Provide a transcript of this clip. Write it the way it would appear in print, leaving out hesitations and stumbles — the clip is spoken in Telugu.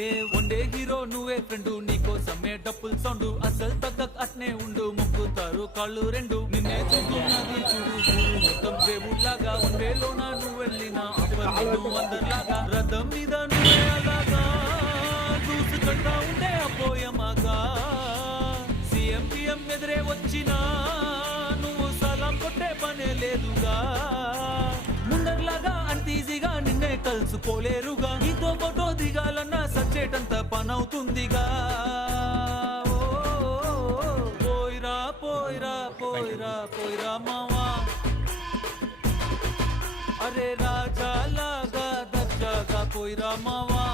ఏ వండే హీరో నువ్వే ఫ్రెండు, నీకోసమే డప్పుల్ సౌండ్, అసలు తగ్గక్ అట్నే ఉండు, మొక్కుతారు కాళ్ళు రెండు, నిన్నే చూస్తున్నది చూడు చూడు మొత్తం దేవుళ్ళగా, వండేలోన నువ్వు వెళ్ళిన నువ్వు అందరిలాగా, రథం మీద నువ్వే అలాగా చూసుకుంటా ఉండే అపోయమాగా, సీఎం పిఎం ఎదురే వచ్చినా నువ్వు సలాం కొట్టే పనే లేదుగా, ముందర్లాగా అంత ఈజీగా నిన్నే కలుసుకోలేరుగా, నీతో ఫోటో దిగాలన్నా సచ్చేటంత పనవుతుందిగా, పోయిరా పోయిరా పోయిరా పోయిరా మావా, అరే రాజాలాగా దర్జాగా పోయిరా మావా.